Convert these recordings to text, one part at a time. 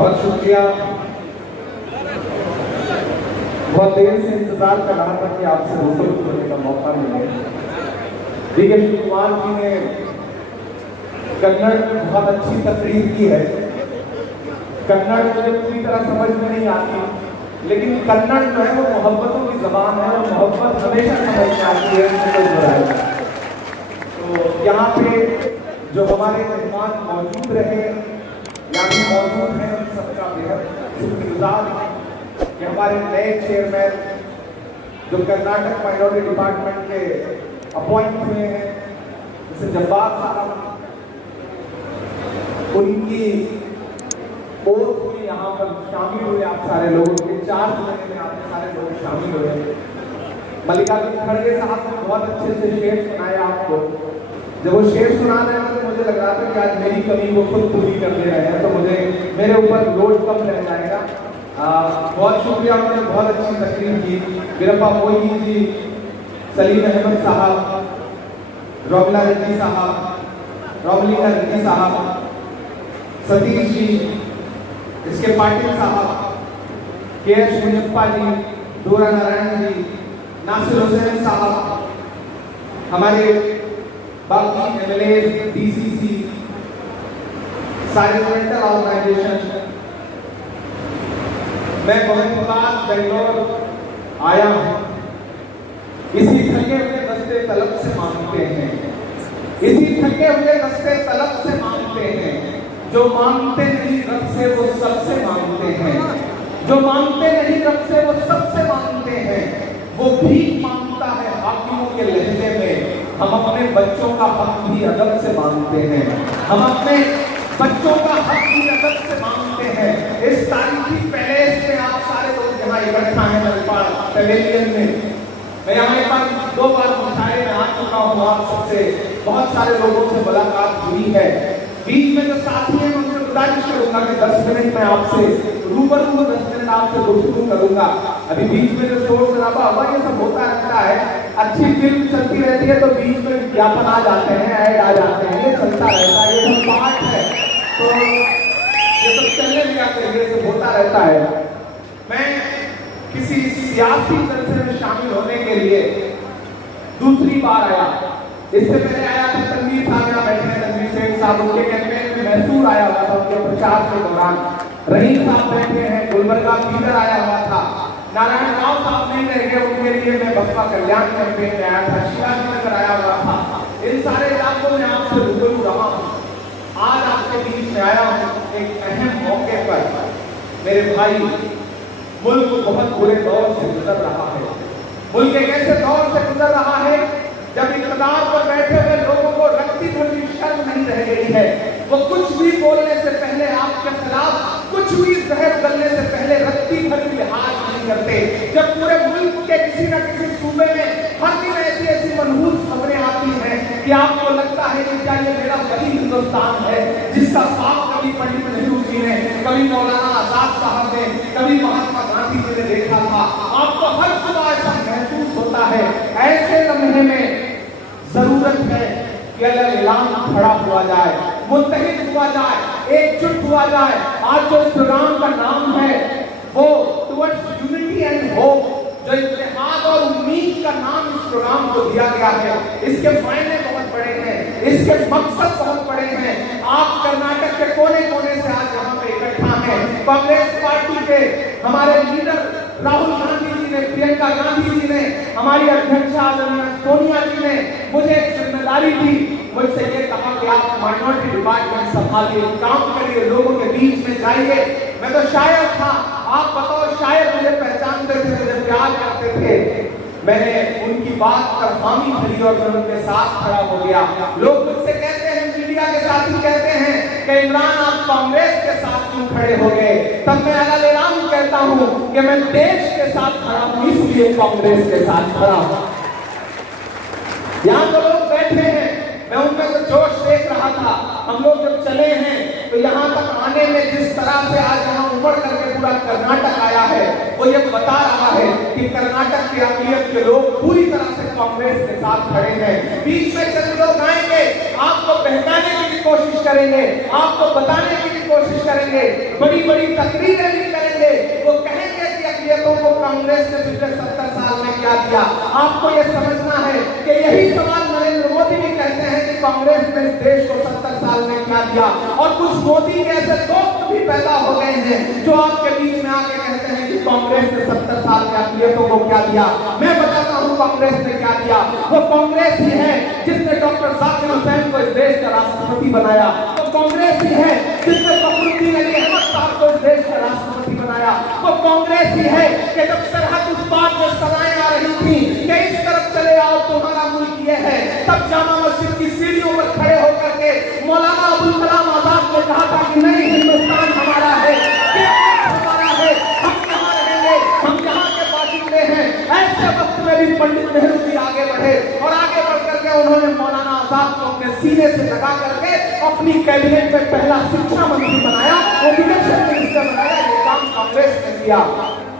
बहुत शुक्रिया। बहुत देर से इंतजार कर रहा था कि आपसे रूबरू होने का मौका मिले। डी.के. शिव कुमार जी ने कन्नड़ बहुत अच्छी तकरीर की है। कन्नड़ मुझे पूरी तरह समझ में नहीं आती, लेकिन कन्नड़ जो है वो मोहब्बतों की जबान है और मोहब्बत हमेशा समझ में आती है, इसमें कोई बुराई नहीं। तो यहाँ पे जो हमारे मेहमान मौजूद रहे या भी मौजूद हैं, उन सबका बेहद शुक्रगुजार हैं कि हमारे नए चेयरमैन जो कर्नाटक माइनॉरिटी डिपार्टमेंट के अपॉइंट हुए हैं, जैसे जब्बार साहब, उनकी ओथ हुई, यहाँ पर शामिल हुए आप सारे लोगों के 4 महीने में आप सारे लोग शामिल हुए। मल्लिकार्जुन खड़गे साहब ने बहुत अच्छे से शेर सुनाया आपको। जब वो शेर सुना रहे थे तो मुझे लग रहा था कि आज मेरी कमी को खुद पूरी कर दे रहे हैं, तो मेरे ऊपर लोड कम रह जाएगा। बहुत शुक्रिया, उन्होंने बहुत अच्छी तकरीर की। वीरप्पा मोई जी, सलीम अहमद साहब, रोमिला रेड्डी साहब, रोमलिका रेड्डी साहब, सतीश जी, इसके पाटिल साहब, के.एच. मुनियप्पा जी, डोरा नारायण जी, नासिर हुसैन साहब, हमारे बाकी एमएलए, डीसीसी, सारे मेंटर ऑर्गेनाइजेशन। मैं बहुत बार बेंगलोर आया हूँ, इसी थके हुए दस्ते तलब से मांगते हैं, इसी थके हुए दस्ते तलब से मांगते हैं। जो मांगते नहीं रब से वो सबसे मांगते हैं, जो मांगते नहीं रब से वो सबसे मांगते हैं। वो भीख मांगता है हाकिमों के लहजे में, हम अपने बच्चों का हक भी अदब से मांगते हैं, हम अपने बच्चों का हक भी अदब से मांगते हैं। इस तारीखी पैलेस में आप सारे लोग यहाँ इकट्ठा हैं, नेपाल पैवेलियन में। मैं यहाँ एक बार 2 बार मुशायरे में आ चुका हूँ, आप सबसे बहुत सारे लोगों से मुलाकात हुई है। बीच में जो साथी हैं उनसे गुजारिश करूंगा कि 10 मिनट में आपसे रूबरू हूँ, 10 मिनट आपसे गुफ्तगू करूंगा। अभी बीच में जो शोर शराबा हुआ ये सब होता रहता है, अच्छी फिल्म चलती रहती है तो बीच में विज्ञापन आ जाते हैं, ऐड आ जाते हैं, ये चलता रहता है, ये सब पार्ट है, तो ये सब चलने भी आते हैं, ये सब होता रहता है। मैं किसी सियासी जलसे में शामिल होने के लिए दूसरी बार आया। इससे पहले आया था तनवीर साहब, यहाँ बैठे हैं तनवीर शेख साहब, उनके कैंपेन में मैसूर आया हुआ था, उनके प्रचार के दौरान। रहीम साहब बैठे हैं, गुलबर्गा फीडर आया हुआ था। नारायण राव साहब नहीं रह गए, उनके लिए मैं बसपा कल्याण कैंपेन में आया था। शिवाजी नगर आया हुआ था। इन सारे इलाकों में आपसे रूबरू रहा हूँ। आज आपके बीच में आया हूँ एक अहम मौके पर। मेरे भाई, मुल्क बहुत बुरे दौर से गुजर रहा है। मुल्क एक ऐसे दौर से गुजर रहा है जब इक़्तिदार पर बैठे हुए लोगों को रत्ती भर भी शर्म नहीं रह गई है। वो कुछ भी बोलने से पहले आपके खिलाफ, कुछ भी जहर उगलने से पहले रत्ती भर भी लिहाज नहीं करते। जब पूरे मुल्क के किसी न किसी सूबे में हर दिन ऐसी ऐसी मनहूस खबरें आती हैं कि आपको लगता है कि क्या ये मेरा वही हिंदुस्तान है जिसका साफ कभी पंडित नेहरू जी ने, कभी मौलाना आजाद साहब ने, कभी महात्मा गांधी जी ने देखा था। आपको हर सुबह ऐसा महसूस होता है। ऐसे लम्हे में जरूरत है कि ऐलान खड़ा हुआ जाए, मुत्तहिद हुआ जाए, एकजुट हुआ जाए। आज जो इस प्रोग्राम का नाम है वो टुवर्ड्स यूनिटी एंड होप, जो इत्तेहाद और उम्मीद का नाम इस प्रोग्राम को दिया गया है, इसके मायने बहुत बड़े हैं, इसके मकसद बहुत बड़े हैं। आप कर्नाटक के कोने कोने से आज यहाँ पे इकट्ठा हैं। कांग्रेस पार्टी के हमारे लीडर राहुल गांधी जी ने, प्रियंका गांधी जी ने, हमारी अध्यक्षा सोनिया जी ने मुझे एक जिम्मेदारी दी, मुझसे ये कहा कि आप माइनॉरिटी डिपार्टमेंट संभालिए, काम करिए, लोगों के बीच में जाइए। मैं तो शायर था, आप बताओ शायर मुझे पहचानते थे, मुझे प्यार करते थे। मैंने उनकी बात पर हामी भरी और मैं उनके साथ खड़ा हो गया। लोग मुझसे कहते हैं, मीडिया के साथी कहते हैं कि इमरान आप कांग्रेस के साथ क्यों खड़े हो गए? तब मैं अलग-अलग कहता हूं कि मैं देश के साथ खड़ा हूं, इसलिए कांग्रेस के साथ खड़ा हूं। यहाँ तो लोग बैठे हैं, मैं उनका तो जोश देख रहा था। हम लोग जब चले हैं तो यहाँ तक आने में जिस तरह से आज यहाँ उमड़ करके पूरा कर्नाटक आया है, वो ये बता रहा है कि कर्नाटक की अक़लियत के लोग पूरी तरह से कांग्रेस के साथ खड़े हैं। बीच में चंद लोग आएंगे, आपको बहकाने की भी कोशिश करेंगे, आपको बताने की भी कोशिश करेंगे, बड़ी बड़ी तकरीरें भी करेंगे। वो कहेंगे कि अक़लियतों को कांग्रेस ने पिछले 70 साल में क्या दिया। आपको यह समझना है कि यही सवाल नरेंद्र मोदी भी कहते हैं कि कांग्रेस ने इस देश को 70 साल में क्या दिया। और कुछ मोदी के ऐसे दोस्त भी पैदा हो गए हैं जो आपके बीच में आके कहते हैं कि कांग्रेस ने 70 साल में अक़लियतों को क्या दिया। मैं बताता हूं कांग्रेस ने क्या दिया। वो कांग्रेस ही है जिसने डॉक्टर जाकिर हुसैन को इस देश का राष्ट्रपति बनाया। वो कांग्रेस ही है जिसने फखरुद्दीन अली अहमद साहब को इस देश का राष्ट्रपति बनाया। वो कांग्रेस ही है कि जब सरहद उस बात में सदाएं आ रही थी कि इस तरफ चले आओ तुम्हारा मुल्क ये है, तब जामा मस्जिद की सीढ़ियों पर खड़े होकर के मौलाना अबुल कलाम आजाद ने कहा था कि नहीं, हिंदुस्तान हमारा है, हमारा है, हम यहाँ रहेंगे, हम यहाँ के बाशिंदे हैं। ऐसे वक्त में भी पंडित नेहरू जी आगे बढ़े और आगे बढ़ करके उन्होंने मौलाना आजाद को अपने सीने से लगा करके अपनी कैबिनेट में पहला शिक्षा मंत्री बनाया, एजुकेशन मिनिस्टर बनाया। ये काम कांग्रेस ने किया।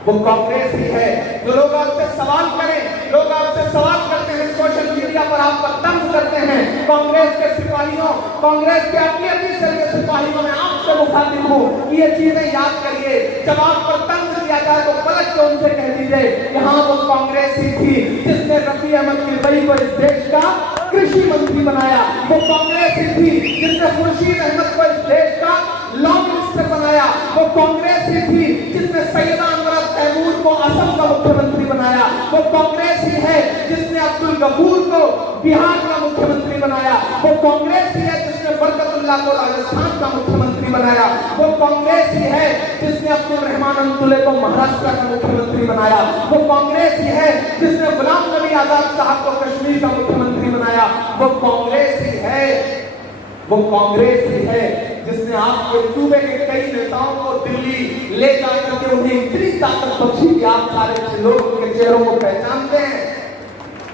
वो कांग्रेस ही है जो लोग आपसे सवाल करें, लोग आपसे सवाल करते हैं सोशल मीडिया पर, आप पर तंज करते हैं। कांग्रेस के सिपाहियों, कांग्रेस के अक़लियती सेल के सिपाहियों में आपसे मुखातिब हूं कि ये चीजें याद करिए। जब आप पर तंज किया जाए तो पलट के उनसे कह दीजिए कि हाँ, वो कांग्रेस ही थी जिसने रफी अहमद किरवई को इस देश का कृषि मंत्री बनाया। वो कांग्रेस ही थी जिसने खुर्शीद अहमद को इस देश का लॉ मिनिस्टर बनाया। वो कांग्रेस ही थी जिसने सैयदा अनवर तैमूर को असम का मुख्यमंत्री बनाया। वो कांग्रेस ही है जिसने अब्दुल गफूर को बिहार का मुख्यमंत्री बनाया। वो कांग्रेस ही है जिसने बरकतुल्लाह को राजस्थान का मुख्यमंत्री बनाया। वो कांग्रेस ही है जिसने अब्दुल रहमान अंतुले को महाराष्ट्र का मुख्यमंत्री बनाया। वो कांग्रेस ही है जिसने गुलाम नबी आजाद साहब को कश्मीर का मुख्यमंत्री बनाया। वो कांग्रेस ही है, वो कांग्रेस ही है जिसने आपके सूबे के कई नेताओं को दिल्ली ले जाकर के उन्हें इतनी ताकत बख्शी कि आप सारे लोग उनके चेहरों को पहचानते हैं।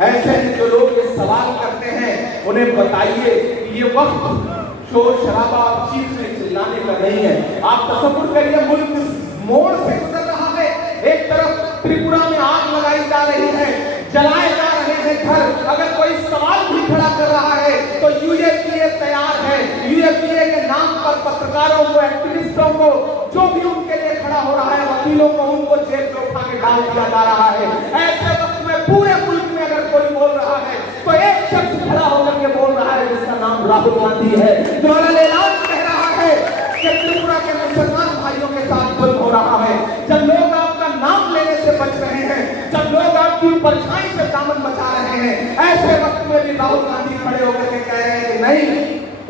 ऐसे ही जो लोग ये सवाल करते हैं उन्हें बताइए कि ये वक्त शोर शराबा और चीखने चिल्लाने का नहीं है। आप तसव्वुर करिए, मुल्क इस मोड़ से गुजर रहा है। एक तरफ त्रिपुरा में आग लगाई जा रही है, जलाए जा रहे हैं घर। अगर कोई सवाल भी खड़ा कर रहा है तो यूएपीए तैयार है। यूएपीए के नाम पर पत्रकारों को, एक्टिविस्टों को, जो भी उनके लिए खड़ा हो रहा है, वकीलों को, उनको जेल में उठा के डाल दिया जा रहा है। ऐसे वक्त में पूरे मुल्क में अगर कोई बोल रहा है तो एक शख्स खड़ा होकर के बोल रहा है जिसका नाम राहुल गांधी है, जो ऐलान कह रहा है कि त्रिपुरा के मुसलमान भाइयों के साथ जुल्म हो रहा है। जब लोग आपका नाम लेने से बच रहे हैं, जब लोग आपकी परछाई से दामन बचा रहे हैं, ऐसे वक्त में भी राहुल गांधी खड़े होकर के कह रहे हैं कि नहीं,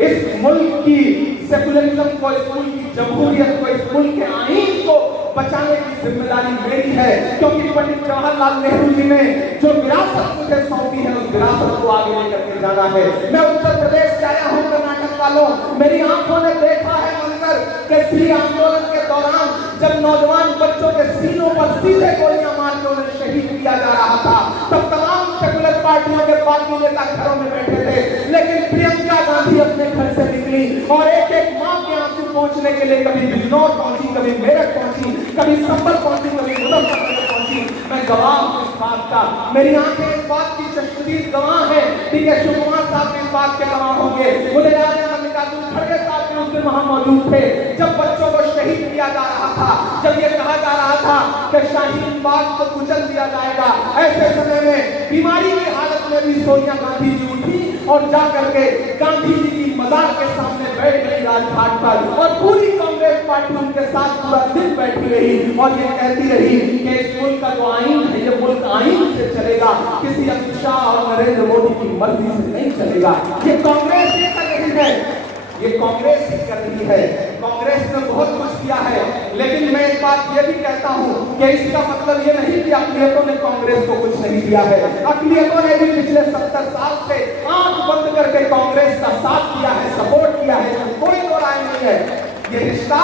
इस मुल्क की सेकुलरिज्म को, इस मुल्क की जमहूरियत को, इस मुल्क के आईन को बचाने की जिम्मेदारी मेरी है। क्योंकि पंडित जवाहरलाल नेहरू जी ने जो विरासत मुझे सौंपी है, उस विरासत को आगे लेकर के जाना है। मैं उत्तर प्रदेश से आया हूँ, कर्नाटक वालों, मेरी आंखों ने देखा है मंजर कि सी आंदोलन के दौरान जब नौजवान बच्चों के सीनों पर सीधे गोलियां मार के उन्हें शहीद किया जा रहा था, तब तमाम सेकुलर पार्टियों के बाकी नेता घरों में बैठे थे। लेकिन प्रियंका गांधी अपने घर से निकली और एक एक मां के आंसू पहुंचने के लिए कभी बिजनौर पहुंची, कभी मेरठ पहुंची, कभी संभल पहुंची, कभी मुजफ्फरनगर पहुंची। मैं गवाह हूं इस बात का, मेरी आंखें इस बात की चश्मदीद गवाह है। ठीक है, शिव कुमार साहब भी इस बात के गवाह होंगे, मुझे याद है मल्लिकार्जुन खड़गे साहब भी उस दिन वहां मौजूद थे जब बच्चों को शहीद किया जा रहा था, जब ये कहा जा रहा था कि शाहीन बाग को कुचल दिया जाएगा। ऐसे समय में बीमारी की हालत में भी सोनिया गांधी जी उठी और जाकर के गांधी जी की मजार के सामने बैठ गई राजघाट पर, और पूरी कांग्रेस पार्टी उनके साथ पूरा दिन बैठी रही और ये कहती रही कि इस मुल्क का जो आईन है, ये मुल्क आईन से चलेगा, किसी अमित शाह और नरेंद्र मोदी की मर्जी से नहीं चलेगा। ये कांग्रेस ये कर रही है, ये कांग्रेस ही कर रही है। कांग्रेस ने बहुत कुछ किया है, लेकिन मैं एक बात ये भी कहता हूं कि इसका मतलब ये नहीं कि अक़लियतों ने कांग्रेस को कुछ नहीं दिया है। अक़लियतों ने भी पिछले 70 साल से आंख बंद करके कांग्रेस का साथ किया है, सपोर्ट किया है, कोई दो राय नहीं है। ये रिश्ता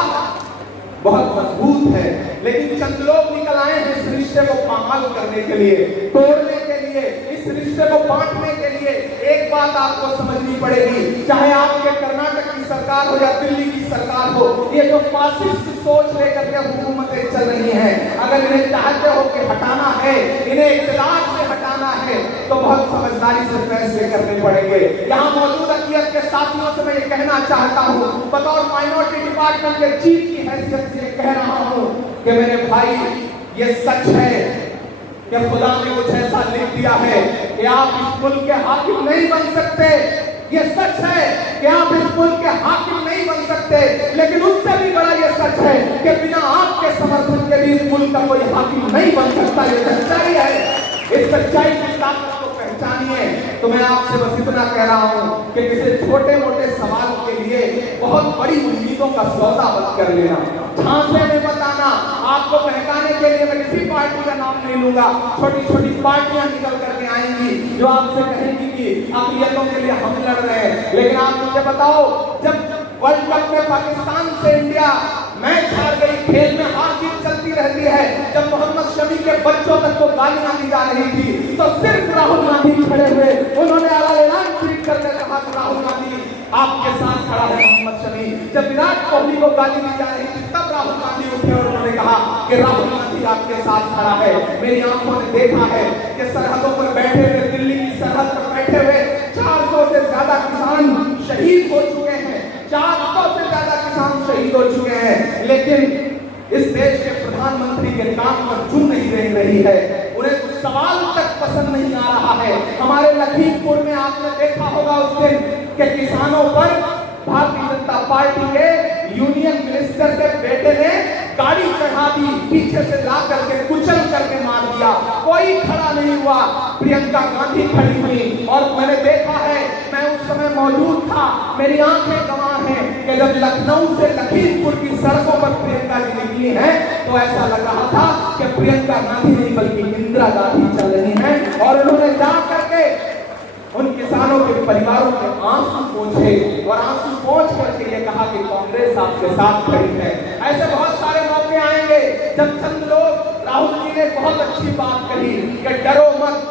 बहुत मजबूत है, लेकिन चंद लोग निकल आए हैं इस रिश्ते को पामाल करने के लिए, तोड़ने के लिए, इस रिश्ते को बांटने के लिए। एक बात आपको समझनी पड़ेगी, चाहे आपके कर्नाटक की सरकार हो या दिल्ली की सरकार हो, ये जो फासिस्ट सोच लेकर के हुकूमतें चल रही हैं, अगर इन्हें चाहते हो कि हटाना है, इन्हें इक़्तिदार से हटाना है, तो बहुत समझ समझदारी से फैसले करने पड़ेंगे। यहाँ मौजूद अक़लियत के साथियों से मैं ये कहना चाहता हूँ, बतौर माइनॉरिटी डिपार्टमेंट के चीफ की हैसियत से कह रहा हूँ कि मेरे भाई, ये सच है कि खुदा ने कुछ ऐसा लिख दिया है कि आप इस मुल्क के हाकिम नहीं बन सकते। ये सच है कि आप इस मुल्क के हाकिम नहीं बन सकते, लेकिन उससे भी बड़ा ये सच है कि बिना आपके समर्थन के भी इस मुल्क का कोई हाकिम नहीं बन सकता। ये सच्चाई है। इस सच्चाई की ताकत को पहचानिए। तो मैं आपसे बस इतना कह रहा हूँ कि किसी छोटे मोटे सवाल के लिए बहुत बड़ी उम्मीदों का सौदा मत कर लेना, झांसे में मत आना। आपको बहकाने के लिए मैं किसी पार्टी का नाम नहीं लूंगा। छोटी छोटी पार्टियां निकल करके आएंगी जो आपसे कहेंगी कि अक़लियतों के लिए हम लड़ रहे हैं, लेकिन आप मुझे बताओ, जब वर्ल्ड कप में पाकिस्तान से इंडिया मैच हार गई, खेल में हार जीत चलती रहती है, जब मोहम्मद शमी के बच्चों तक को गालियां दी जा रही थी, तो सिर्फ राहुल गांधी खड़े हुए, उन्होंने ऐलान ट्वीट करके कहा कि राहुल गांधी आपके साथ खड़ा है मोहम्मद शमी। जब विराट कोहली को गाली दी जा रही थी, तब राहुल गांधी उठे और उन्होंने कहा कि राहुल गांधी आपके साथ खड़ा है। मेरी आंखों ने देखा है कि सरहदों पर बैठे हुए, दिल्ली की सरहद पर बैठे हुए 400 से ज्यादा किसान शहीद हो चुके हैं, 400 से ज्यादा किसान शहीद हो चुके हैं, लेकिन इस देश के प्रधानमंत्री के काम पर चुन नहीं रही है। उन्हें कुछ सवाल तक पसंद नहीं आ रहा है। हमारे लखीमपुर में आपने देखा होगा उस दिन के किसानों पर भारतीय जनता पार्टी के यूनियन मिनिस्टर के बेटे ने गाड़ी चढ़ा दी, पीछे से ला करके कुचल करके मार दिया, कोई खड़ा नहीं हुआ। प्रियंका गांधी खड़ी हुई और मैंने देखा है, मैं उस समय मौजूद था, मेरी आंखें गवाह हैं कि जब लखनऊ से लखीमपुर की सड़कों पर प्रियंका जी निकली हैं, तो ऐसा लग रहा था कि प्रियंका गांधी नहीं बल्कि इंदिरा गांधी चल रही हैं। और उन्होंने जा करके उन किसानों के परिवारों के आंसू पोंछे और आंसू पोंछ करके ये कहा कि कांग्रेस आपके साथ खड़ी है। ऐसे बहुत सारे मौके आएंगे जब चंद लोग, राहुल जी ने बहुत अच्छी बात कही कि डरो मत,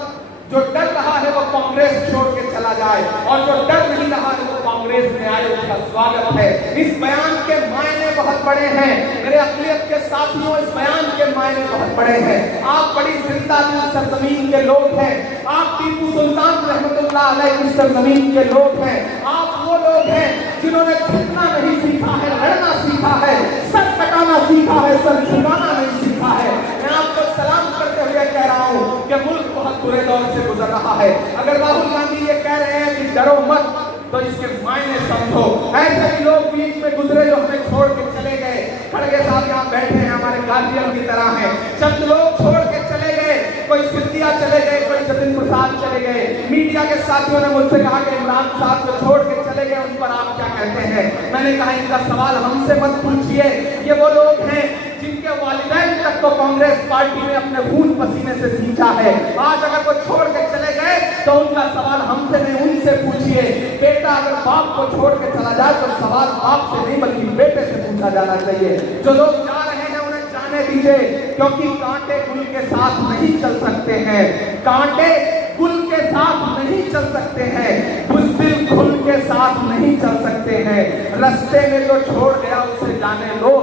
जो डर रहा है वो कांग्रेस छोड़ के चला जाए, और जो डर नहीं रहा है वो कांग्रेस में आए, उसका स्वागत है। इस बयान के मायने बहुत बड़े हैं मेरे अक़लियत के साथियों, इस बयान के मायने बहुत बड़े हैं। आप बड़ी जिंदा दिल सरजमीन के लोग हैं, आप टीपू सुल्तान रहमतुल्लाह अलैह की सरजमीन के लोग हैं, आप वो लोग हैं जिन्होंने झुकना नहीं सीखा है, लड़ना सीखा है, सर कटाना सीखा है, सर झुकाना नहीं सीखा है। मैं आपको सलाम करते हुए कह रहा हूँ कि मुल्क बहुत बुरे दौर से गुजर रहा है। अगर राहुल गांधी ये कह रहे हैं कि डरो मत, तो इसके मायने समझो। ऐसे भी लोग बीच में गुजरे जो हमें छोड़ के चले गए। खड़गे साहब यहाँ बैठे हैं, हमारे गार्जियन की तरह हैं। चंद लोग छोड़ के चले गए, कोई सिंधिया चले गए, कोई जतिन प्रसाद चले गए। मीडिया के साथियों ने मुझसे कहा कि इमरान साहब को छोड़ के चले गए, उन पर आप क्या कहते हैं? मैंने कहा इनका सवाल हमसे मत पूछिए, ये वो लोग हैं जिनके वालिदैन तक तो कांग्रेस पार्टी ने अपने खून पसीने से सींचा है। आज अगर वो छोड़ के चले गए तो उनका सवाल हमसे नहीं, उनसे पूछिए। बेटा अगर बाप को छोड़ के चला जाए तो सवाल बाप से नहीं बल्कि बेटे से पूछा जाना चाहिए। जो लोग जा रहे हैं उन्हें जाने दीजिए, क्योंकि कांटे गुल के साथ नहीं चल सकते हैं, कांटे गुल के साथ नहीं चल सकते हैं, बुज़दिल खुल के साथ नहीं चल सकते हैं। रास्ते में जो छोड़ गया उसे जाने दो,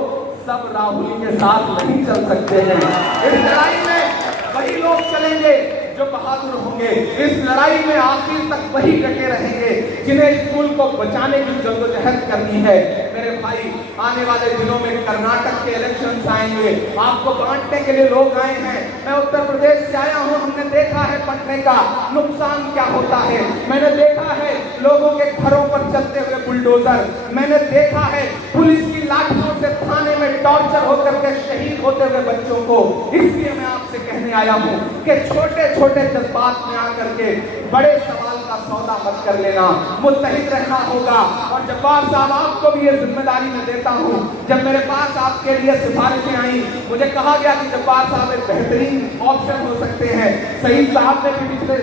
सब राहुल के साथ नहीं चल सकते हैं। इस लड़ाई में वही लोग चलेंगे जो बहादुर होंगे। इस लड़ाई में आखिर तक वही डटे रहेंगे जिन्हें इस मुल्क को बचाने की जद्दोजहद करनी है। मेरे भाई, आने वाले दिनों में कर्नाटक के इलेक्शंस आएंगे, आपको बांटने के लिए लोग आए हैं। मैं उत्तर प्रदेश से आया हूँ, हमने देखा है पटने का नुकसान क्या होता है। मैंने देखा है लोगों के घरों पर चलते हुए बुलडोजर, मैंने देखा है पुलिस की लाठियों से थाने में टॉर्चर होकर के शहीद होते हुए बच्चों को। इसलिए मैं आपसे कहने आया हूँ कि छोटे छोटे जज्बात में आकर के बड़े सवाल का सौदा मत कर लेना, मुत्तहिद रहना होगा। और जब्बार साहब, आपको भी ये जिम्मेदारी मैं देता हूँ। जब मेरे पास आपके लिए सिफारिशें आई, मुझे कहा गया कि जब्बार साहब एक बेहतरीन ऑप्शन हो सकते हैं। सईद साहब ने भी पिछले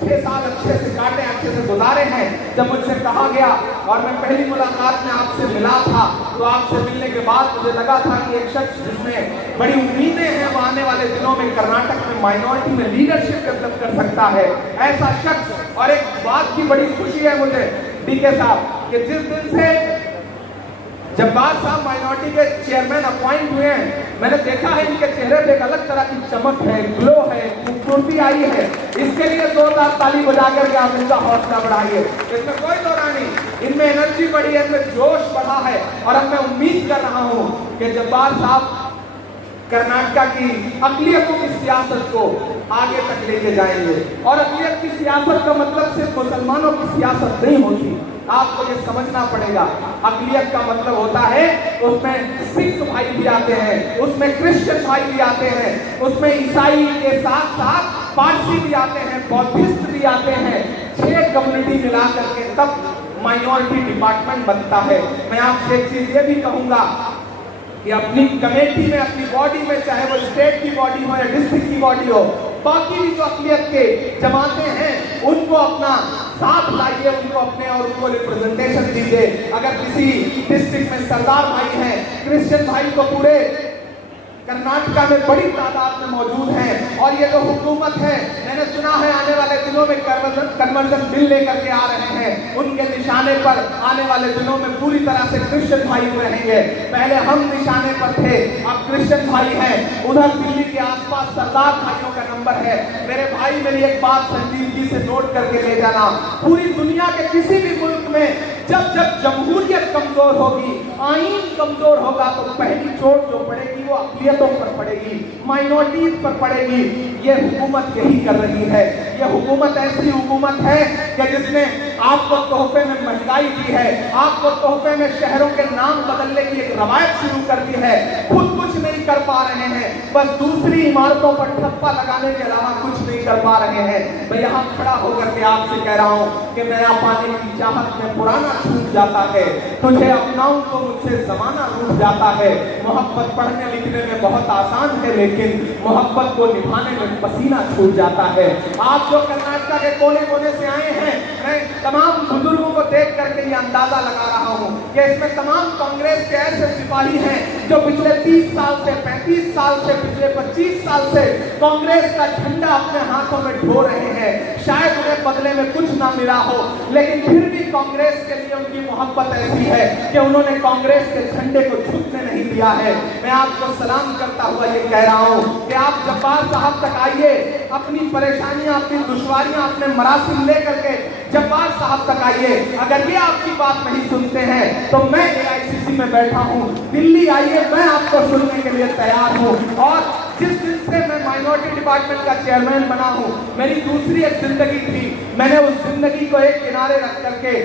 6 साल अच्छे से काटे, अच्छे से गुजारे हैं। जब मुझसे कहा गया और मैं पहली मुलाकात में आपसे मिला था, तो आपसे मिलने के बाद मुझे लगा था कि एक शख्स जिसमें बड़ी उम्मीदें हैं वो आने वाले दिनों में कर्नाटक में माइनॉरिटी में लीडरशिप डेवलप कर सकता है, ऐसा शख्स। और एक बात की बड़ी खुशी है मुझे डीके साहब कि जिस दिन से जब्बार साहब माइनॉरिटी के चेयरमैन अपॉइंट हुए हैं, मैंने देखा है इनके चेहरे पे एक अलग तरह की चमक है, ग्लो है, खूबसूरती आई है। इसके लिए जोरदार ताली बजा करके आप इनका हौसला बढ़ाइए, इसमें कोई दो रानी, इनमें एनर्जी बढ़ी है, इनमें जोश बढ़ा है। और अब मैं उम्मीद कर रहा हूं कि जब्बार साहब कर्नाटक की अक़लियतों की सियासत को आगे तक लेके जाएंगे। और अक़लियत की सियासत का मतलब सिर्फ मुसलमानों की सियासत नहीं होती, आपको ये समझना पड़ेगा। अक़लियत का मतलब होता है उसमें सिख भाई भी आते हैं, उसमें क्रिश्चियन भाई भी आते हैं, उसमें ईसाई के साथ साथ पारसी भी आते हैं, बौद्धिस्ट भी आते हैं। 6 कम्युनिटी मिला करके तब माइनॉरिटी डिपार्टमेंट बनता है। मैं आपसे एक चीज ये भी कहूंगा कि अपनी कमेटी में, अपनी बॉडी में, चाहे वो स्टेट की बॉडी हो या डिस्ट्रिक्ट की बॉडी हो, बाकी भी जो अक़लियत के जमाते हैं उनको अपना साथ लाइए, उनको अपने और उनको रिप्रेजेंटेशन दीजिए। अगर किसी डिस्ट्रिक्ट में सरदार भाई हैं, क्रिश्चियन भाई को पूरे कर्नाटका में बड़ी तादाद में मौजूद हैं। और ये जो हुकूमत है, मैंने सुना है आने वाले दिनों में कन्वर्जन बिल लेकर के आ रहे हैं, उनके निशाने पर आने वाले दिनों में पूरी तरह से क्रिश्चियन भाई रहेंगे। पहले हम निशाने पर थे, अब क्रिश्चियन भाई हैं। उधर दिल्ली के आसपास सरदार भाइयों का नंबर है। मेरे भाई, मेरी एक बात संजीदगी से नोट करके ले जाना, पूरी दुनिया के किसी भी मुल्क में जब जब जमहूरियत कमजोर होगी, आईन कमजोर होगा, तो पहली चोट जो पड़ेगी वो अक़लियतों पर पड़ेगी, माइनॉरिटीज पर पड़ेगी। ये हुकूमत यही कर रही है। ये हुकूमत ऐसी हुकूमत है कि जिसने आपको तोहफे में महंगाई दी है, आपको तोहफे में शहरों के नाम बदलने की एक रवायत शुरू कर दी है। खुद कुछ नहीं कर पा रहे हैं, बस दूसरी इमारतों पर ठप्पा लगाने के अलावा कुछ नहीं कर पा रहे हैं। मैं यहाँ खड़ा होकर के आपसे कह रहा हूँ कि नया पाने की चाहत में पुराना छूट जाता है, तुझे अपनाऊं तो मुझसे जमाना रूठ जाता है। मोहब्बत पढ़ने लिखने में बहुत आसान है, लेकिन मोहब्बत को निभाने में पसीना छूट जाता है। आप जो कर्नाटक के कोने कोने से आए हैं, मैं तमाम बुजुर्गों को देख करके ये अंदाजा लगा रहा हूँ कि इसमें तमाम कांग्रेस के ऐसे सिपाही हैं जो पिछले 30 साल से, 35 साल से, पिछले 25 साल से कांग्रेस का झंडा अपने हाथों में ढो रहे हैं। शायद उन्हें बदले में कुछ ना मिला हो, लेकिन फिर भी कांग्रेस के लिए उनकी मोहब्बत ऐसी है कि उन्होंने कांग्रेस के झंडे को झुकने नहीं दिया है। मैं आपको सलाम करता हुआ ये कह रहा हूँ कि आप जब्बार साहब तक आइए, अपनी परेशानियां, अपनी दुश्वारियां, अपने मरासिम लेकर के जब्बार साहब तक आइए। अगर ये आपकी बात नहीं सुनते हैं तो मैं AICC में बैठा हूँ, दिल्ली आइए, मैं आपको सुनने के लिए तैयार हूँ। और जिस दिन से मैं माइनॉरिटी डिपार्टमेंट का चेयरमैन बना हूँ, मेरी दूसरी एक जिंदगी थी। मैंने उस जिंदगी को एक किनारे रख करके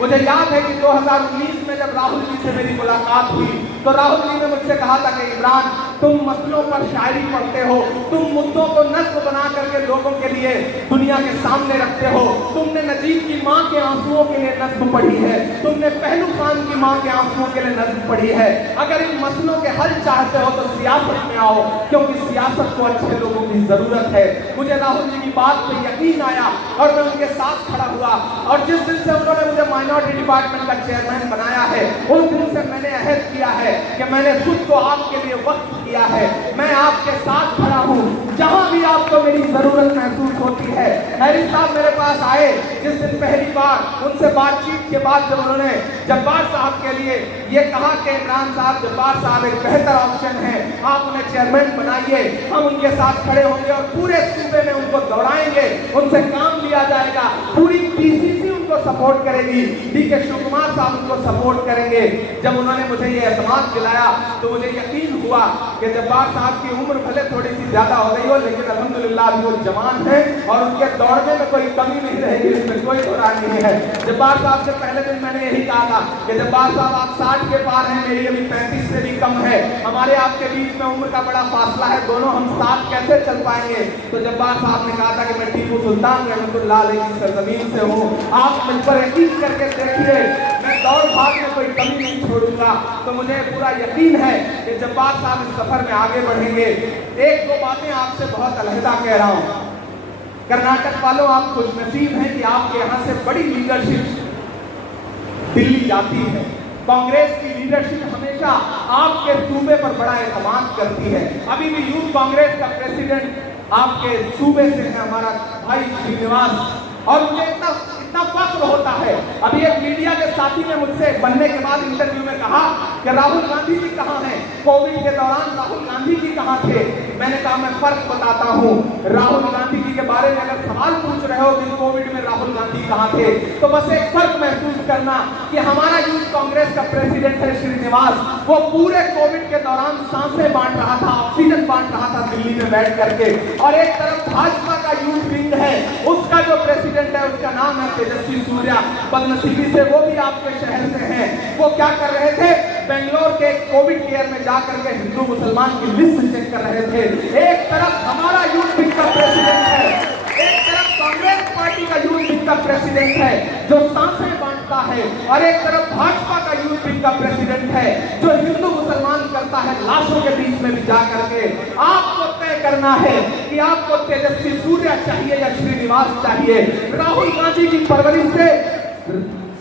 मुझे याद है कि 2019 में जब राहुल जी से मेरी मुलाकात हुई तो राहुल जी ने मुझसे कहा था कि इमरान, तुम मसलों पर शायरी पढ़ते हो, तुम मुद्दों को नस्ब बना करके लोगों के लिए दुनिया के सामने रखते हो। तुमने नजीब की माँ के आंसुओं के लिए नस्ब पढ़ी है, तुमने पहलू खान की माँ के आंसुओं के लिए नस्ब पढ़ी है। अगर इन मसलों के हल चाहते हो तो सियासत में आओ, क्योंकि सियासत को अच्छे लोगों की जरूरत है। मुझे राहुल जी की बात पे यकीन आया और मैं उनके साथ खड़ा हुआ। और जिस दिन से उन्होंने मुझे माइनॉरिटी डिपार्टमेंट का चेयरमैन बनाया है, उस दिन से मैंने अहद किया है कि मैंने खुद को आपके लिए वक्त किया है। मैं आपके साथ खड़ा हूँ जहां भी आपको मेरी जरूरत महसूस होती है। हैरी साहब मेरे पास आए जिस दिन पहली बार, उनसे बातचीत के बाद जब उन्होंने जब्बार साहब के लिए ये कहा कि इमरान साहब, जब्बार साहब एक बेहतर ऑप्शन है, आप उन्हें चेयरमैन बनाइए, हम उनके साथ खड़े होंगे और पूरे सूबे में उनको दौड़ाएंगे, उनसे काम लिया जाएगा, पूरी PCC उनको सपोर्ट करेगी, DK शिव कुमार साहब उनको सपोर्ट करेंगे। जब उन्होंने मुझे ये एतमाद दिलाया तो मुझे यकीन हुआ कि जब्बार साहब की उम्र भले थोड़ी सी ज्यादा हो गई हो, लेकिन अल्हम्दुलिल्लाह अभी वो जवान है और उनके दौड़ने में कोई कमी नहीं रहेगी, इसमें कोई दोहराई नहीं है। जब्बार साहब से पहले दिन मैंने यही कहा था कि जब्बार साहब आप 60 के पार हैं, मेरी अभी 35 से भी कम है, हमारे आपके बीच में उम्र का बड़ा फासला है, दोनों हम साथ कैसे चल पाएंगे। तो जब्बार साहब ने कहा था कि मैं टीपू सुल्तान रहमतुल्लाह अलैह की सरजमीन से हूँ, आप मुझ पर यकीन करके देखिए, मैं दौड़ भाग में कोई कमी नहीं छोड़ूंगा। तो मुझे पूरा यकीन है कि जब्बार साहब इस सफर में आगे बढ़ेंगे। एक दो बातें आपसे बहुत अलहदा कह रहा हूँ, कर्नाटक वालों आप खुशनसीब हैं कि आपके यहाँ से बड़ी लीडरशिप दिल्ली जाती है। कांग्रेस की लीडरशिप हमेशा आपके सूबे पर बड़ा एतमाद करती है। अभी भी यूथ कांग्रेस का प्रेसिडेंट आपके सूबे से है, हमारा भाई श्रीनिवास, और मुझे इतना कितना फख्र होता है। अभी एक मीडिया के साथी ने मुझसे बनने के बाद इंटरव्यू में कहा कि राहुल गांधी जी कहाँ हैं, कोविड के दौरान राहुल गांधी जी कहाँ थे। मैंने कहा मैं फर्क बताता हूँ, राहुल गांधी जी के बारे में अगर सवाल पूछ रहे हो कि कोविड में राहुल गांधी कहाँ थे, तो बस एक फर्क महसूस करना कि हमारा यूथ कांग्रेस का प्रेसिडेंट है श्रीनिवास, वो पूरे कोविड के दौरान सांसें बांट रहा था, ऑक्सीजन बांट रहा था दिल्ली में बैठ करके। और एक तरफ भाजपा का यूथ विंग है, उसका जो प्रेसिडेंट है उसका नाम है तेजस्वी सूर्या, बदनसीबी से वो भी आपके शहर से हैं। वो क्या कर रहे थे, बेंगलोर के कोविड केयर में जाकर के हिंदू मुसलमान की लिस्ट चेक कर रहे थे। एक तरफ हमारा यूथ विंग का प्रेसिडेंट है, एक तरफ कांग्रेस पार्टी का यूथ विंग का प्रेसिडेंट है जो सांसें बांटता है, और एक तरफ भाजपा का यूथ विंग का प्रेसिडेंट है जो हिंदू मुसलमान करता है लाशों के बीच में भी जाकर के। आपको तय करना है कि आपको तेजस्वी सूर्या चाहिए या श्रीनिवास चाहिए। राहुल गांधी की परवरिश से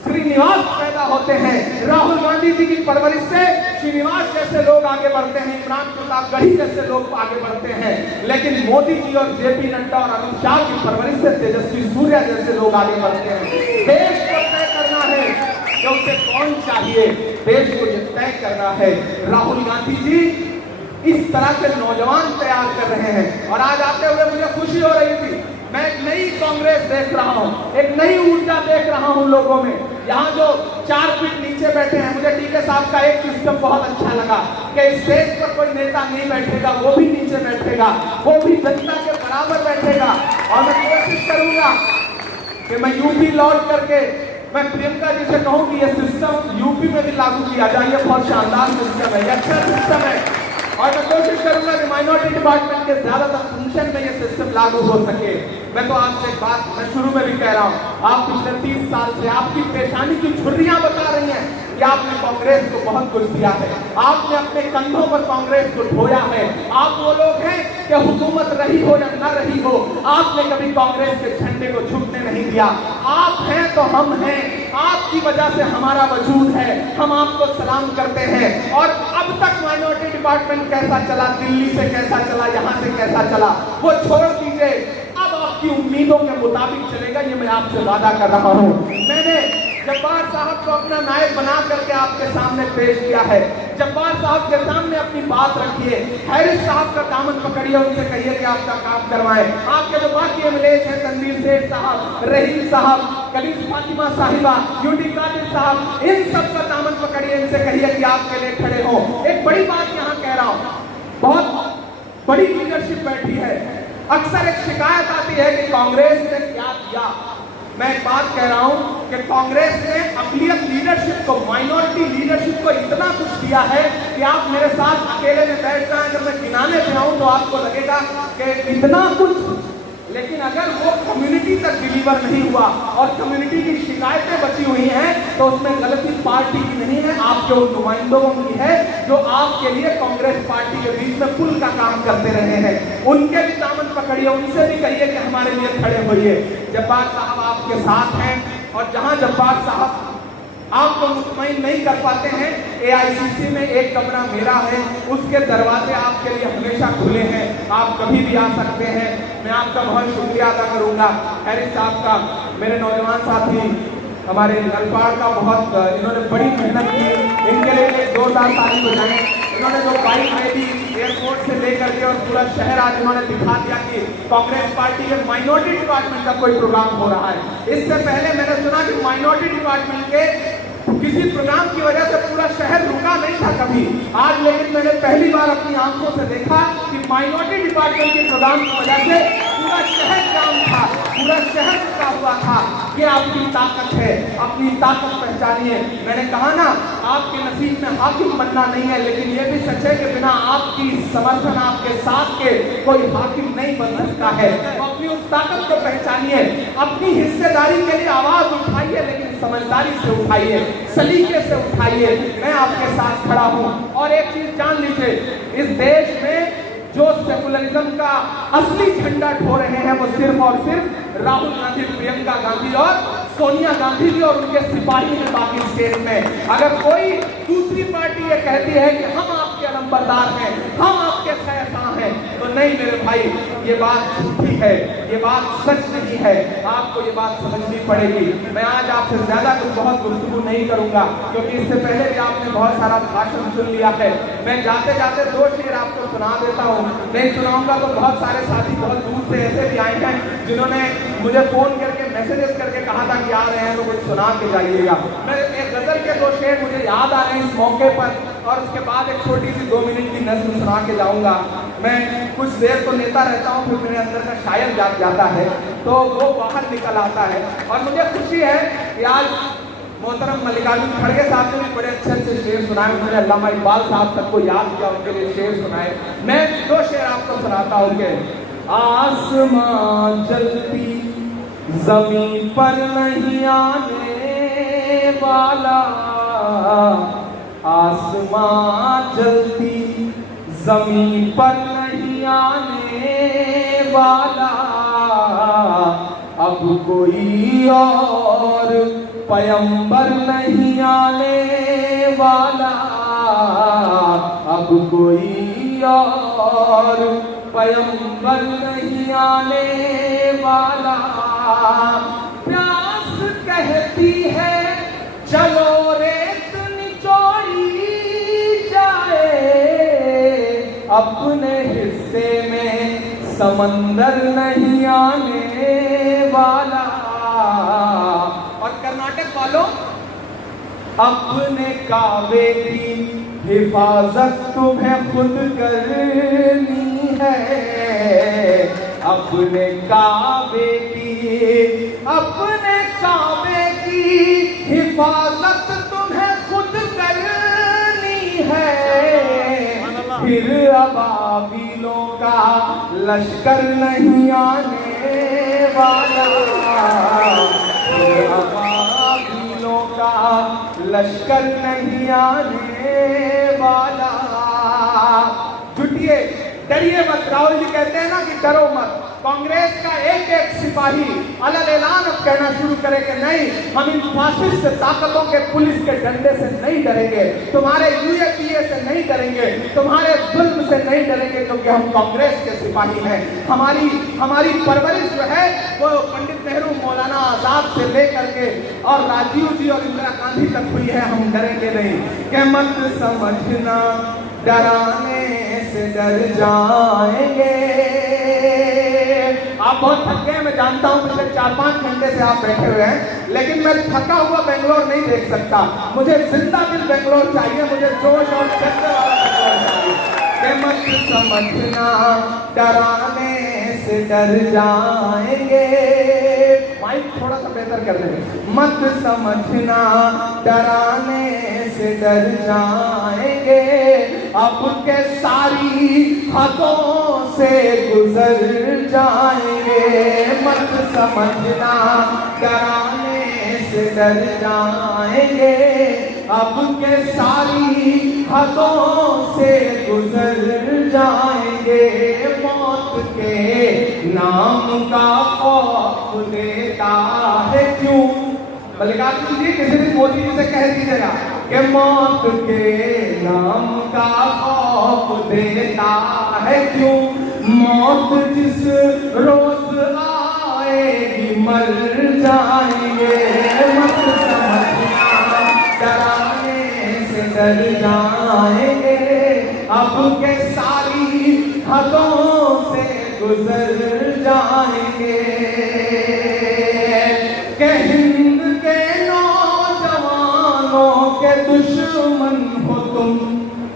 श्रीनिवास पैदा होते हैं, राहुल गांधी जी की परवरिश से श्रीनिवास जैसे लोग आगे बढ़ते हैं, इमरान प्रताप गढ़ी जैसे लोग आगे बढ़ते हैं। लेकिन मोदी जी और जेपी नड्डा और अमित शाह की परवरिश से तेजस्वी सूर्या जैसे लोग आगे बढ़ते हैं। देश को तय करना है कि उसे कौन चाहिए, देश को तय करना है। राहुल गांधी जी इस तरह के नौजवान तैयार कर रहे हैं, और आज आते हुए मुझे खुशी हो रही थी। मैं एक नई कांग्रेस देख रहा हूं, एक नई ऊर्जा देख रहा हूं लोगों में। यहाँ जो 4 फीट नीचे बैठे हैं, मुझे डीके साहब का एक सिस्टम बहुत अच्छा लगा कि स्टेज पर कोई नेता नहीं बैठेगा, वो भी नीचे बैठेगा, वो भी जनता के बराबर बैठेगा। और मैं कोशिश करूंगा कि मैं यूपी लौट करके मैं प्रियंका जी से कहूं कि यह सिस्टम यूपी में भी लागू किया जाए। यह बहुत शानदार सिस्टम है, यह अच्छा सिस्टम है, और मैं कोशिश करूंगा कि माइनॉरिटी डिपार्टमेंट के ज्यादातर फंक्शन में यह सिस्टम लागू हो सके। मैं तो आपसे एक बात मैं शुरू में भी कह रहा हूं, आप पिछले 30 साल से आपकी पेशानी की छुर्रियां बता रही हैं कि आपने कांग्रेस को बहुत कुछ दिया है, आपने अपने कंधों पर कांग्रेस को ढोया है। आप वो लोग हैं कि हुकूमत रही हो या न रही हो, आपने कभी कांग्रेस के झंडे को झुकने नहीं दिया। आप हैं तो हम हैं, आपकी वजह से हमारा वजूद है, हम आपको सलाम करते हैं। और अब तक माइनॉरिटी डिपार्टमेंट कैसा चला, दिल्ली से कैसा चला, यहाँ से कैसा चला, वो छोड़ दीजिए, अब आपकी उम्मीदों के मुताबिक चलेगा, ये मैं आपसे वादा कर रहा हूँ। मैंने जब्बार साहब को अपना नायक बना करके आपके सामने पेश किया है। जब्बार साहब के सामने अपनी बात रखिए, हैरिस साहब का दामन पकड़िए, उनसे कहिए कि आपका काम करवाएं। आपके जो बाकी एमएलए हैं, तनवीर सेठ साहब, रहीम साहब, कलीस फातिमा साहिबा, यूडी कादिर साहब, इन सब का दामन पकड़िए, इनसे कहिए कि आपके लिए खड़े हो। एक बड़ी बात यहाँ कह रहा हूँ, बहुत बड़ी लीडरशिप बैठी है। अक्सर एक शिकायत आती है कि कांग्रेस ने क्या दिया। मैं एक बात कह रहा हूं कि कांग्रेस ने अक़लियत लीडरशिप को, माइनॉरिटी लीडरशिप को इतना कुछ दिया है कि आप मेरे साथ अकेले में बैठ जाएं, अगर मैं गिनाने पे आऊं तो आपको लगेगा कि इतना कुछ, लेकिन अगर वो कम्युनिटी तक डिलीवर नहीं हुआ और कम्युनिटी की शिकायतें बची हुई हैं, तो उसमें गलती पार्टी की नहीं है, आपके उन नुमाइंदों की है जो आपके लिए कांग्रेस पार्टी के बीच में पुल का काम करते रहे हैं। उनके भी दामन पकड़िए, उनसे भी कहिए कि हमारे लिए खड़े होइए। जब्बार साहब आपके साथ हैं, और जहां जब्बार साहब आपको मुतमईन नहीं कर पाते हैं, एआईसीसी में एक कमरा मेरा है, उसके दरवाजे आपके लिए हमेशा खुले हैं, आप कभी भी आ सकते हैं। मैं आपका बहुत शुक्रिया अदा करूंगा, हैरिस साहब का, मेरे नौजवान साथी हमारे नलपाड़ का, बहुत इन्होंने बड़ी मेहनत की, इनके लिए जोरदार ताली बजाएं। इन्होंने जो बाइक में दी एयरपोर्ट से लेकर के और पूरा शहर आज इन्होंने दिखा दिया कि कांग्रेस पार्टी के माइनॉरिटी डिपार्टमेंट का कोई प्रोग्राम हो रहा है। इससे पहले मैंने सुना कि माइनॉरिटी डिपार्टमेंट के किसी प्रोग्राम की वजह से पूरा शहर रुका नहीं था कभी, आज लेकिन मैंने पहली बार अपनी आंखों से देखा कि माइनॉरिटी डिपार्टमेंट के प्रोग्राम की वजह से पूरा शहर जाम था, पूरा शहर रुका हुआ था। ये आपकी ताकत है, अपनी ताकत पहचानिए। मैंने कहा ना, आपके नसीब में हाकिम बनना नहीं है, लेकिन ये भी सच है कि बिना आपकी समर्थन, आपके साथ के कोई हाकिम नहीं बन सकता है। तो अपनी उस ताकत को पहचानिए, अपनी हिस्सेदारी के लिए आवाज उठाइए, लेकिन समझदारी से उठाइए, सलीके से उठाइए। मैं आपके साथ खड़ा हूं। और एक चीज जान लीजिए, इस देश में जो सेकुलरिज्म का असली झंडा ढो रहे हैं, वो सिर्फ और सिर्फ राहुल गांधी, प्रियंका गांधी और सोनिया गांधी जी और उनके सिपाही हैं बाकी स्टेट में। अगर कोई दूसरी पार्टी ये कहती है कि हम आपके अलंबरदार हैं, हम आपके खैरखां हैं, तो नहीं मेरे भाई, ये बात झूठी है, ये बात सच नहीं है। आपको ये बात समझनी पड़ेगी। मैं आज आपसे ज्यादा कुछ बहुत गुफ्तगू नहीं करूंगा, क्योंकि इससे पहले भी आपने बहुत सारा भाषण सुन लिया है। मैं जाते जाते 2 शेर आपको सुना देता हूँ। नहीं सुनाऊंगा तो बहुत सारे साथी बहुत दूर से ऐसे भी आए हैं जिन्होंने मुझे फोन करके मैसेजेस करके कहा था कि आ रहे हैं तो कुछ सुना के जाइएगा। मैं एक गजल के 2 शेर मुझे याद आ रहे हैं इस मौके पर, और उसके बाद एक छोटी सी 2 मिनट की नज़्म सुना के जाऊंगा। मैं कुछ देर तो लेता रहता हूँ, फिर मेरे अंदर का शायर जाग जाता है तो वो बाहर निकल आता है। और मुझे खुशी है कि आज मोहतरम मल्लिकार्जुन खड़गे साहब ने भी बड़े अच्छे अच्छे शेर सुनाए। उन्होंने अल्लामा इकबाल साहब तक को याद किया, उनके लिए शेर सुनाए। मैं 2 शेर आपको सुनाता हूँ कि आसमां जलती जमीन पर नहीं आने वाला, आसमां जलती जमीन पर नहीं आने वाला, अब कोई और पैगंबर नहीं आने वाला, अब कोई और पैगंबर नहीं आने वाला। प्यास कहती है चलो रेत निचोड़ी जाए, अपने हिस्से में समंदर नहीं आने वाला। और कर्नाटक वालों, अपने काबे की हिफाजत तुम्हें खुद करनी है, अपने काबे की हिफाजत तुम्हें खुद करनी है। फिर अबाबिलों का लश्कर नहीं आने वाला, फिर अबाबिलों का लश्कर नहीं आने वाला। जुटिए, डरिए मत। राहुल जी कहते हैं ना कि डरो मत। कांग्रेस का एक एक सिपाही अलग ऐलान अब कहना शुरू करे कि नहीं, हम इन फासिस्ट ताकतों के पुलिस के डंडे से नहीं डरेंगे, तुम्हारे यूएपीए से नहीं डरेंगे, तुम्हारे जुल्म से नहीं डरेंगे, क्योंकि हम कांग्रेस के सिपाही हैं। हमारी परवरिश जो है वो पंडित नेहरू, मौलाना आजाद से लेकर के और राजीव जी और इंदिरा गांधी तक हुई है। हम डरेंगे नहीं। कि मत समझना डराने से डर जाएंगे। आप बहुत थक गए, मैं जानता हूं, पिछले 4-5 घंटे से आप बैठे हुए हैं, लेकिन मैं थका हुआ बेंगलोर नहीं देख सकता। मुझे जिंदा दिल बेंगलोर चाहिए, मुझे जोश और जज्बे वाला बेंगलोर चाहिए। कि मत समझना डराने से डर जाएंगे। माइक थोड़ा सा बेहतर कर देंगे। मत समझना डराने से डर जाएंगे, अब के सारी हदों से गुजर जाएंगे। मत समझना डराने से डर जाएंगे, अब के सारी हदों से गुजर जाएंगे। मौत के नाम का खौफ देता है क्यों? मल्लिकार्जुन जी किसी दिन मोदी जी से कह दीजिएगा कि मौत के नाम का खौफ देता है क्यों? मौत जिस रोज आएगी मर जाएंगे। मत समझना डराने से डर जाएंगे, अब के सारी हदों से गुजर जाएंगे। के हिंद के नौजवानों के दुश्मन हो तुम।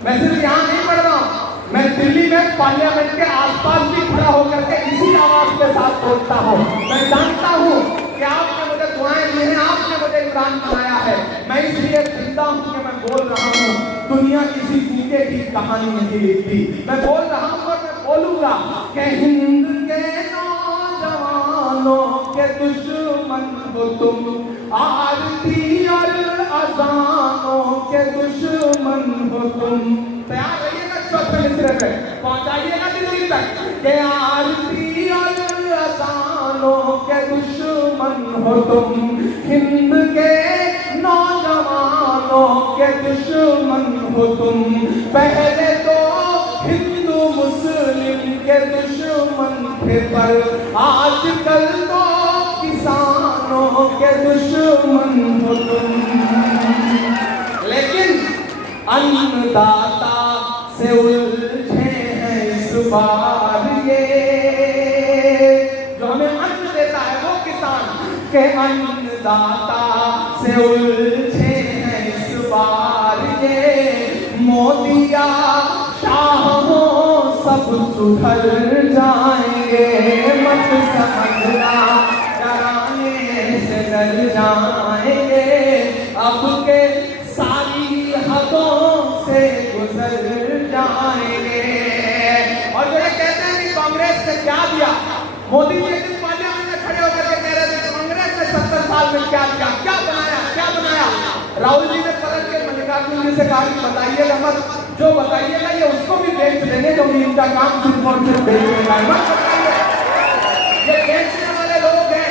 मैं सिर्फ यहाँ नहीं पढ़ रहा हूँ, मैं दिल्ली में पार्लियामेंट के आसपास भी खड़ा होकर के इसी आवाज के साथ बोलता हूँ। मैं जानता हूँ कि आपने मुझे दुआएं दी हैं, आपने मुझे इमरान बनाया है। मैं इसलिए जिंदा हूँ कि मैं बोल रहा हूँ। दुनिया किसी भूखे की कहानी नहीं लिखती। मैं बोल रहा हूँ और मैं बोलूंगा कि हिंद के नौजवानों के दुश्मन हो तुम, आरती और अजानों के दुश्मन हो तुम। तैयार रहिएगा चौथे मिसरे पे, पहुंचाइएगा दिल्ली तक। के आरती और अजानों के दुश्मन हो तुम, हिंद के नौजवानों के दुश्मन हो तुम। पहले तो हिंदू मुस्लिम के दुश्मन रूठे पर आजकल तो किसानों के दुश्मन हो तुम, लेकिन अन्नदाता से उलझे हैं इस बार ये, जो हमें अन्न देता है वो किसान के अन्नदाता से उलझे हैं इस बार ये। मोदिया शाह हो सब सुधर जाएंगे, मत समझना डराने से डर जाएंगे, अब के सारी हदों से गुजर जाएंगे। और जो ये कहते हैं कि कांग्रेस ने क्या दिया, मोदी जी एक दिन पार्लियामेंट में खड़े होकर के कह रहे थे कांग्रेस ने 70 साल में क्या किया, क्या बनाया, क्या बनाया। राहुल जी ने पलट के मल्लिकार्जुन जी से कहा कि बताइएगा मत, जो बताइएगा ये उसको भी बेच देंगे, क्योंकि इनका काम सिर्फ और सिर्फ बेचने का है, मत बताइए। ये बेचने वाले लोग हैं।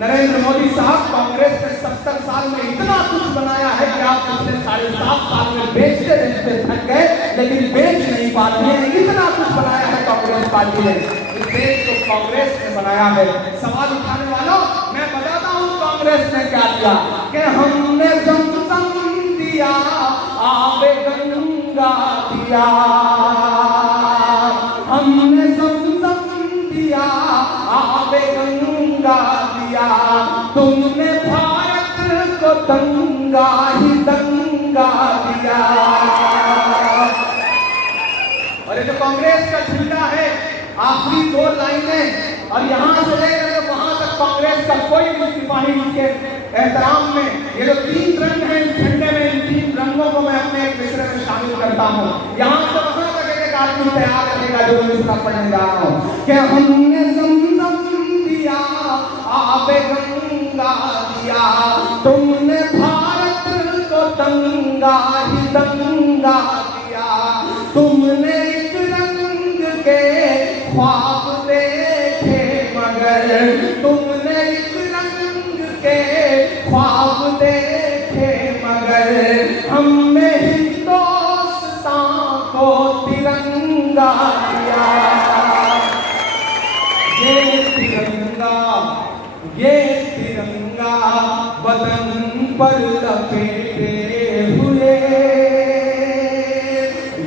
नरेंद्र मोदी साहब कांग्रेस ने 70 साल में इतना कुछ बनाया है कि आप पिछले 7.5 साल में बेचते बेचते थक गए, लेकिन बेच नहीं पाते हैं। इतना कुछ बनाया है कांग्रेस पार्टी ने, इस देश को कांग्रेस ने बनाया है। सवाल उठाने वालों, मैं बताता हूँ कांग्रेस ने क्या किया कि हमने ज़मज़म दिया, आबे गंगा दिया, हमने ज़मज़म दिया, आबे गंगा दिया, तुमने भारत को दंगा ही दंगा दिया। और ये जो कांग्रेस का झंडा है, आखिरी 2 लाइनें, और यहां से लेकर वहां तक कांग्रेस का कोई भी सिपाही इसके एहतराम में, ये जो 3 रंग हैं इस झंडे में, इन 3 रंगों को मैं अपने एक मिसरे में शामिल करता हूं। यहां से वहां तक एक आदमी तैयार रहेगा जो मिसरा पढ़ने जा रहा हूं कि हमने ज़मज़म दिया, आबे गंगा दिया, तुमने भारत को दंगा ही दंगा दिया, तुमने एक रंग के ख्वाब देखे मगर, तुमने एक रंग के ख्वाब देखे मगर, हमने हिंदुस्तान को तिरंगा दिया। ये तिरंगा बदन पर लपेटे हुए,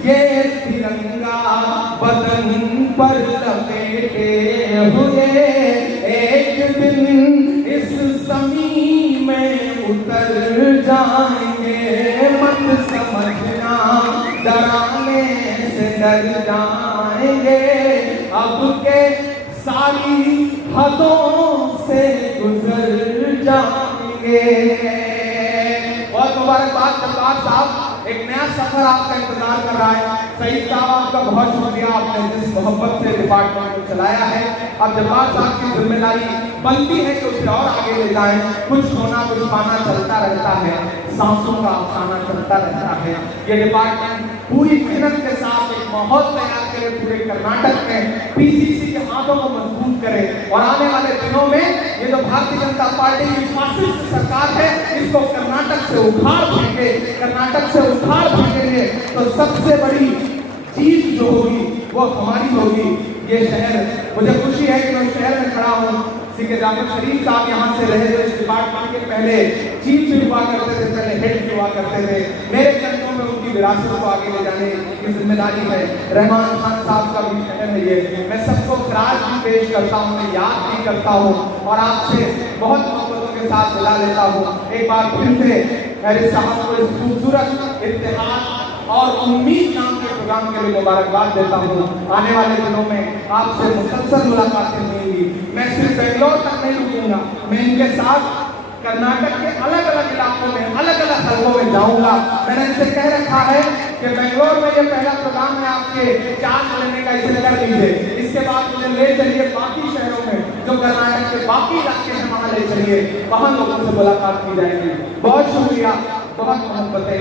ये तिरंगा बदन पर लपेटे हुए, एक दिन इस ज़मीन में उतर जाएंगे, मत समझना डराने से डर जाएंगे, अब के सारी हदों से गुजर जाएंगे। बहुत मुबारकबाद जब्बार साहब, एक नया सफर आपका इंतजार कर रहा है। सईद साहब आपका बहुत शुक्रिया, आपने जिस मोहब्बत से डिपार्टमेंट को चलाया है। अब जब्बार साहब की जिम्मेदारी बनती है कि उसे और आगे ले जाएं। कुछ होना कुछ पाना चलता रहता है, सांसों का अफसाना चलता रहता है। ये डिपार्टमेंट पूरी मेहनत के साथ एक माहौल तैयार करे पूरे कर्नाटक में, पीसीसी के हाथों को मजबूत करे, और आने वाले दिनों में ये जो भारतीय जनता पार्टी की फासिस्ट सरकार है, इसको कर्नाटक से उखाड़ फेंके, कर्नाटक से उखाड़ फेंकेंगे तो सबसे बड़ी चीज जो होगी वो हमारी होगी। ये शहर, मुझे खुशी है कि मैं शहर में खड़ा हूँ। सीके जाफर शरीफ साहब यहाँ से रहे, जो इस डिपार्टमेंट के पहले चीफ भी हुआ करते थे, पहले हेड भी हुआ करते थे। मेरे चरणों में उनकी विरासत को आगे ले जाने की जिम्मेदारी है। रहमान खान साहब का भी शहर है ये। मैं सबको खराज भी पेश करता हूँ, मैं याद भी करता हूँ, और आपसे बहुत मोहब्बतों के साथ मिला लेता हूँ। एक बार फिर से मेरे साहब को इस खूबसूरत इत्तेहाद और उम्मीद नाम के प्रोग्राम के लिए मुबारकबाद देता हूँ। आने वाले दिनों में आपसे मुसलसल मुलाकातें होंगी। मैं सिर्फ बेंगलोर तक नहीं रुकूंगा, मैं इनके साथ कर्नाटक के अलग अलग इलाकों में, अलग अलग हलकों में जाऊंगा। मैंने इनसे कह रखा है कि बेंगलोर में ये पहला प्रोग्राम है आपके चार्ज लेने का, इसे कर लीजिए। इसके बाद मुझे ले चलिए बाकी शहरों में, जो कर्नाटक के बाकी इलाके हैं, वहां ले चलिए, वहां लोगों से मुलाकात की जाएगी। बहुत शुक्रिया, बहुत मोहब्बतें।